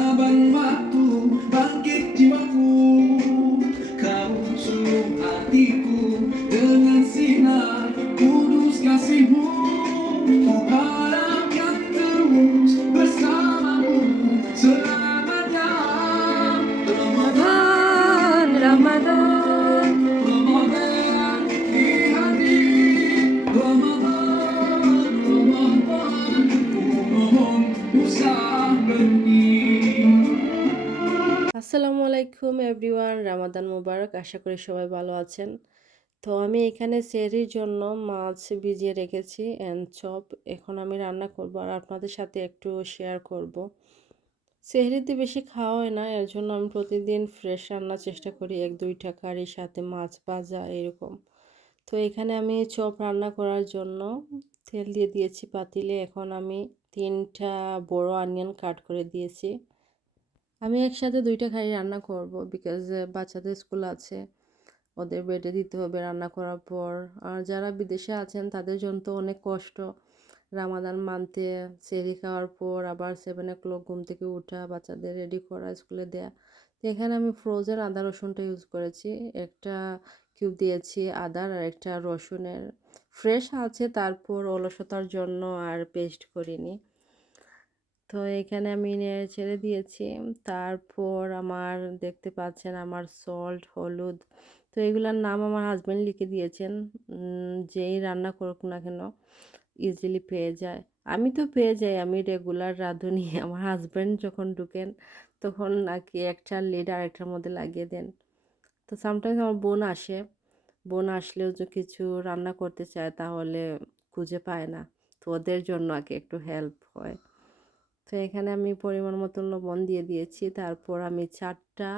Saban waktu bangkit jiwaku, kau suluh hatiku dengan sinar kudus kasihmu. Ku harapkan terus bersamamu selamanya. Ramadan, Ramadan, Ramadan di hati. Ramadan, Ramadan, ku mohon usah berhenti. আসসালামু আলাইকুম everyone, Ramadan মুবারক। আশা করি সবাই ভালো আছেন। তো আমি এখানে সেহরির জন্য মাছ ভিজিয়ে রেখেছি অ্যান্ড চপ। এখন আমি রান্না করব আর আপনাদের সাথে একটু শেয়ার করব। সেহরিতে বেশি খাওয়া হয় না, এর জন্য আমি প্রতিদিন ফ্রেশ রান্নার চেষ্টা করি, 1-2টা কারির সাথে মাছ ভাজা এরকম। তো এখানে আমি চপ রান্না করার জন্য তেল দিয়ে দিয়েছি পাতিলে। এখন আমি 3টা বড় অনিয়ন কাট করে দিয়েছি। আমি একসাথে 2টা কারি রান্না করব বিকজ বাচ্চাদের স্কুল আছে, ওদের বেডে দিতে হবে রান্না করার পর। আর যারা বিদেশে আছেন তাদের জন্য তো অনেক কষ্ট, রামাদান মানতে সেহরি খাওয়ার পর আবার 7 o'clock ঘুম থেকে উঠা, বাচ্চাদের রেডি করা, স্কুলে দেয়া। তো এখানে আমি ফ্রোজেন আদা রসুনটা ইউজ করেছি, একটা কিউব দিয়েছি আদার আর একটা রসুনের। ফ্রেশ আছে, তারপর অলসতার জন্য আর পেস্ট করিনি। তো এখানে আমি নেড়ে ছেড়ে দিয়েছি। তারপর আমার দেখতে পাচ্ছেন আমার সল্ট, হলুদ, তো এগুলোর নাম আমার হাজব্যান্ড লিখে দিয়েছেন। যেই রান্না করুক না কেন ইজিলি পেয়ে যায়। আমি তো পেয়ে যাই, আমি রেগুলার রাঁধুনি। আমার হাজব্যান্ড যখন ঢুকেন তখন নাকি একটা লিড আরেকটার মধ্যে লাগিয়ে দেন। তো সামটাইমস আমার বোন আসে, বোন আসলেও যে কিছু রান্না করতে চায় তাহলে খুঁজে পায় না, তো ওদের জন্য আগে একটু হেল্প হয়। তো এখানে আমি পরিমাণ মতো লবণ দিয়ে দিয়েছি। তারপর আমি 4টা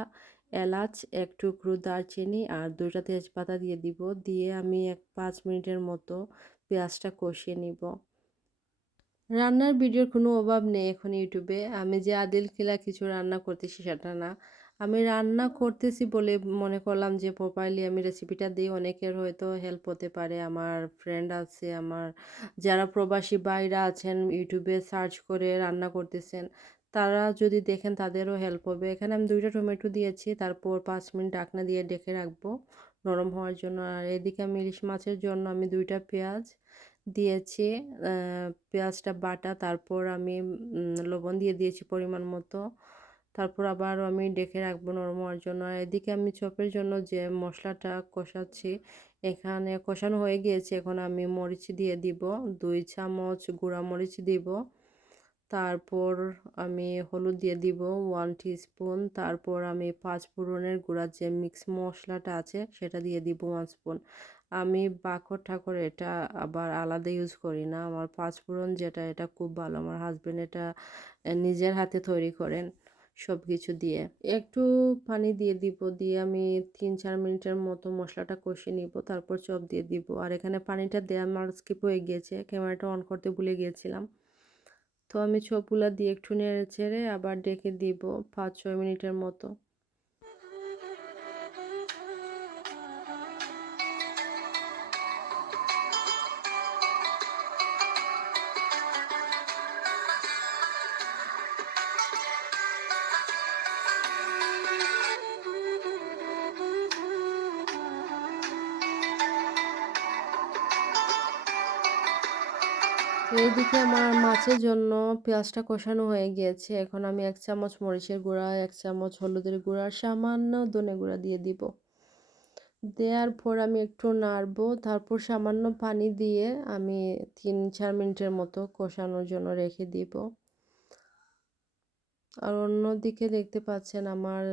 এলাচ, এক টুকরো দারচিনি আর 2টা তেজপাতা দিয়ে দিব। দিয়ে আমি 5 মিনিটের মতো পেঁয়াজটা কষিয়ে নিব। রান্নার ভিডিওর কোনো অভাব নেই এখন ইউটিউবে। আমি যে আদিল কিলা কিছু রান্না করতেছি সেটা না, আমি রান্না করতেছি বলে মনে করলাম যে প্রপারলি আমি রেসিপিটা দিই, অনেকের হয়তো হেল্প হতে পারে। আমার ফ্রেন্ড আছে, আমার যারা প্রবাসী বাইরা আছেন ইউটিউবে সার্চ করে রান্না করতেছেন, তারা যদি দেখেন তাদেরও হেল্প হবে। এখানে আমি 2টা টমেটো দিয়েছি, তারপর 5 মিনিট ঢাকনা দিয়ে ঢেকে রাখবো নরম হওয়ার জন্য। আর এদিকে আমি ইলিশ মাছের জন্য আমি 2টা পেঁয়াজ দিয়েছি, পেঁয়াজটা বাটা। তারপর আমি লবণ দিয়ে দিয়েছি পরিমাণ মতো। তারপর আবার আমি ডেকে রাখবো নরম হওয়ার জন্য। আর এদিকে আমি চপের জন্য যে মশলাটা কষাচ্ছি, এখানে কষানো হয়ে গিয়েছে। এখন আমি মরিচ দিয়ে দিব, 2 চামচ গুঁড়া মরিচ দিব। তারপর আমি হলুদ দিয়ে দিব 1 টিস্পুন। তারপর আমি 5 ফোড়নের গুঁড়া যে মিক্স মশলাটা আছে সেটা দিয়ে দিব 1 স্পুন। আমি বাকর ঠাকুর এটা আবার আলাদা ইউজ করি না। আমার 5 ফোড়ন যেটা, এটা খুব ভালো। আমার হাজব্যান্ড এটা নিজের হাতে তৈরি করেন সব কিছু দিয়ে। একটু পানি দিয়ে দিব, দিয়ে আমি 3-4 মিনিটের মতো মশলাটা কষিয়ে নিব। তারপর চপ দিয়ে দিব। আর এখানে পানিটা দেওয়া আমার স্কিপ হয়ে গিয়েছে, ক্যামেরাটা অন করতে ভুলে গিয়েছিলাম। তো আমি চপগুলা দিয়ে একটু নেড়ে চেড়ে আবার ডেকে দিব 5-6 মিনিটের মতো। তো এইদিকে আমার মাছের জন্য পেঁয়াজটা কষানো হয়ে গিয়েছে। এখন আমি 1 চামচ মরিচের গুঁড়া, 1 চামচ হলুদের গুঁড়া, সামান্য ধনে গুঁড়া দিয়ে দিব। দেওয়ার পর আমি একটু নাড়বো। তারপর সামান্য পানি দিয়ে আমি 3-4 মিনিটের মতো কষানোর জন্য রেখে দিব। আর অন্যদিকে দেখতে পাচ্ছেন আমার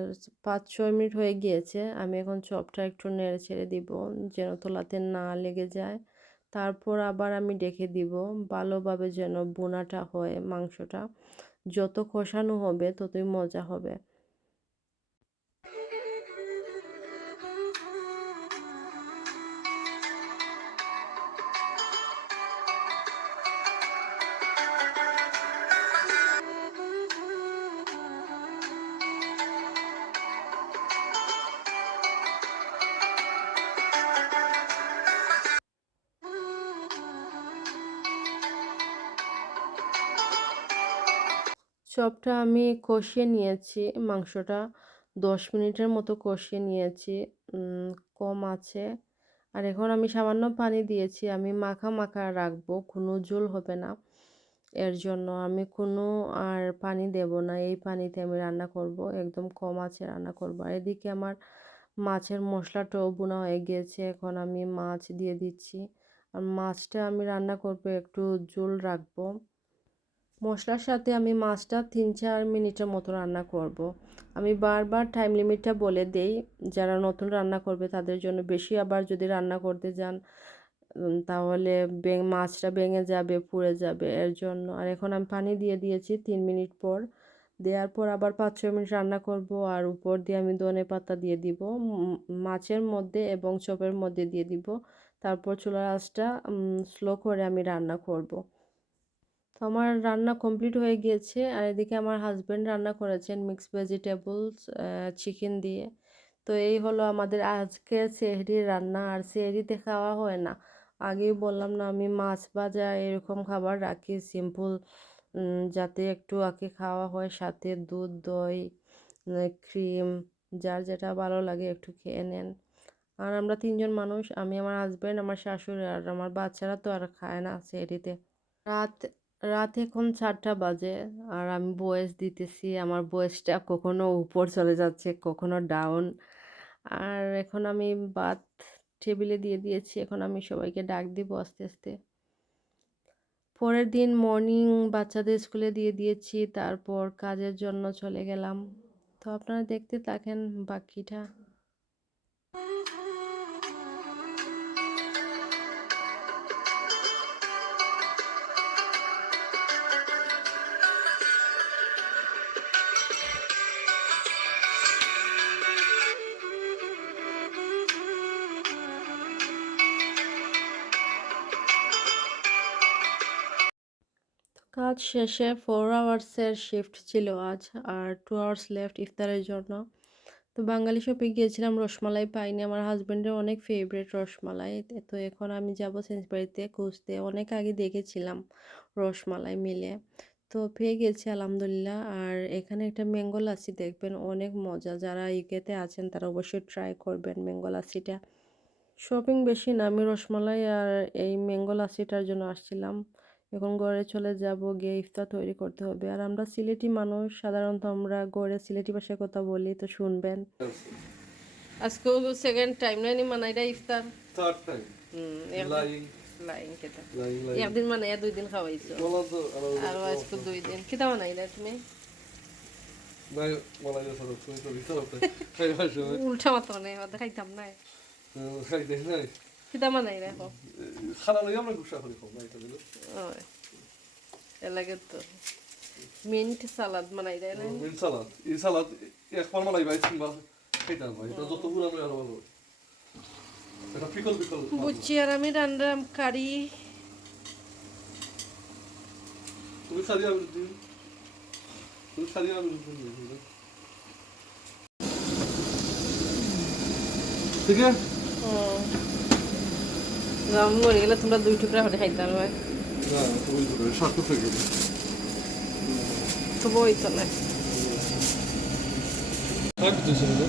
5-6 মিনিট হয়ে গিয়েছে। আমি এখন চপটা একটু নেড়ে ছেড়ে দিব যেন তলাতে না লেগে যায়। তারপর আবার আমি ডেকে দিব ভালোভাবে যেন বোনাটা হয় মাংসটা। যত কষানো হবে ততই মজা হবে। চপটা আমি কষিয়ে নিয়েছি, মাংসটা 10 মিনিটের মতো কষিয়ে নিয়েছি কম আছে। আর এখন আমি সামান্য পানি দিয়েছি, আমি মাখা মাখা রাখবো, কোনো ঝোল হবে না। এর জন্য আমি কোনো আর পানি দেব না, এই পানিতে আমি রান্না করব, একদম কম আঁচে রান্না করব। আর এদিকে আমার মাছের মশলাটাও বোনা হয়ে গিয়েছে, এখন আমি মাছ দিয়ে দিচ্ছি। আর মাছটা আমি রান্না করব, একটু ঝোল রাখবো। মশলার সাথে আমি মাছটা 3-4 মিনিটের মতো রান্না করব। আমি বারবার টাইম লিমিটটা বলে দেই, যারা নতুন রান্না করবে তাদের জন্য। বেশি আবার যদি রান্না করতে যান তাহলে মাছটা ভেঙে যাবে, পুড়ে যাবে, এর জন্য। আর এখন আমি পানি দিয়ে দিয়েছি 3 মিনিট পর। দেওয়ার পর আবার 5-6 মিনিট রান্না করব। আর উপর দিয়ে আমি ধনেপাতা দিয়ে দিব, মাছের মধ্যে এবং চপের মধ্যে দিয়ে দিব। তারপর চুলার আঁচটা স্লো করে আমি রান্না করব। তো আমার রান্না কমপ্লিট হয়ে গিয়েছে। আর এদিকে আমার হাজব্যান্ড রান্না করেছেন মিক্স ভেজিটেবলস চিকেন দিয়ে। তো এই হলো আমাদের আজকের সেহরির রান্না। আর সেহরিতে খাওয়া হয় না, আগেই বললাম না, আমি মাছ ভাজা এরকম খাবার রাখি সিম্পল, যাতে একটু আগে খাওয়া হয়, সাথে দুধ, দই, ক্রিম, যার যেটা ভালো লাগে একটু খেয়ে নেন। আর আমরা 3জন মানুষ, আমি, আমার হাজব্যান্ড, আমার শাশুড়ি আর আমার বাচ্চারা তো আর খায় না সেহরিতে। রাত রাত এখন 4টা বাজে। আর আমি ভয়েস দিতেছি, আমার ভয়েসটা কখনো উপর চলে যাচ্ছে, কখনো ডাউন। আর এখন আমি ভাত টেবিলে দিয়ে দিয়েছি, এখন আমি সবাইকে ডাক দিব আস্তে আস্তে। পরের দিন মর্নিং বাচ্চাদের স্কুলে দিয়ে দিয়েছি, তারপর কাজের জন্য চলে গেলাম। তো আপনারা দেখতে থাকেন বাকিটা। কাজ শেষে 4 আওয়ার্সের শিফট ছিল আজ, আর 2 আওয়ার্স লেফট ইফতারের জন্য। তো বাঙালি শপে গিয়েছিলাম, রসমালাই পাইনি, আমার হাজব্যান্ডের অনেক ফেভারিট রসমালাই। তো এখন আমি যাব সেন্সবাড়িতে খুঁজতে, অনেক আগে দেখেছিলাম রসমালাই মিলে। তো পেয়ে গেছি আলহামদুলিল্লাহ। আর এখানে একটা ম্যাঙ্গো লাসি দেখবেন, অনেক মজা, যারা ইউকেতে আছেন তারা অবশ্যই ট্রাই করবেন ম্যাঙ্গো লাসিটা। শপিং বেশি না, আমি রসমালাই আর এই ম্যাঙ্গো লাসিটার জন্য আসছিলাম। এখন ঘরে চলে যাব, গিয়ে ইফতার তৈরি করতে হবে। আর আমরা সিলেটি মানুষ, সাধারণত আমরা ঘরে সিলেটি ভাষায় কথা বলি, তো শুনবেন। আজকে সেকেন্ড টাইম নাইনি মানাইরা ইফতার, Third time. Lying. লাইন কেতা Lying. একদিন মানাইয়া 2 দিন খাওয়াইছো, Wala to. আর আজকে 2 দিন কিতা মানাইলা তুমি? Nay, wala yung sarap. Kung ito dito. Kaya ba siya? উল্টা মাত্র নেই, খাইতাম না। Kaya din na eh. কিতা মানাইরা এখন? Kala na yung nag-usha ko rin ko. Nay, ito dito. ওই এলাকে তো মিন্ট সালাদ বানাইরা না? Min salad. I salad, একবার malay ba? Isang ba? Kaya ba? Ito যত পুরা নয় আরো ভালো। এটা পিকল পিকল। বুঝছি। আর আমি রান্নাম কারি। তুমি সারিয়া দিন। তুমি সারিয়া দিন। ঠিক আছে? রাম মরে গেলে তোমরা 2 টুকরা হলে খাইতাম না। না, তুমি বলো সাত থেকে গেল। তো বই তো না। কাট দিছ না?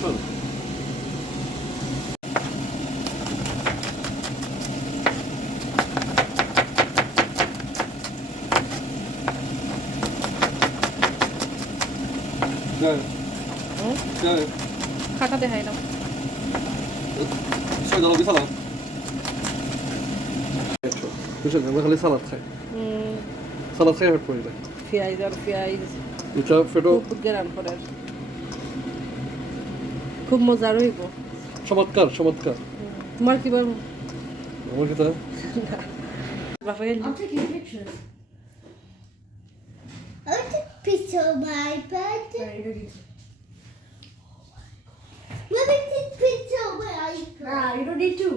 চল। যাই। খাটা দেখাই না। Soy dalo salad. বুঝলেন, আমরা খালি সালাদ খাই। সালাদ খাই হেট করি না। পেঁয়াজ আর পেঁয়াজ এটা ফেটো খুব গরম করে, খুব মজার হইব। চমৎকার চমৎকার। তোমার কি বলবো? আমার কথা বাপে I'm taking pictures. I want a picture of my birthday. Let me take a picture of my iPad. Nah, you don't need to.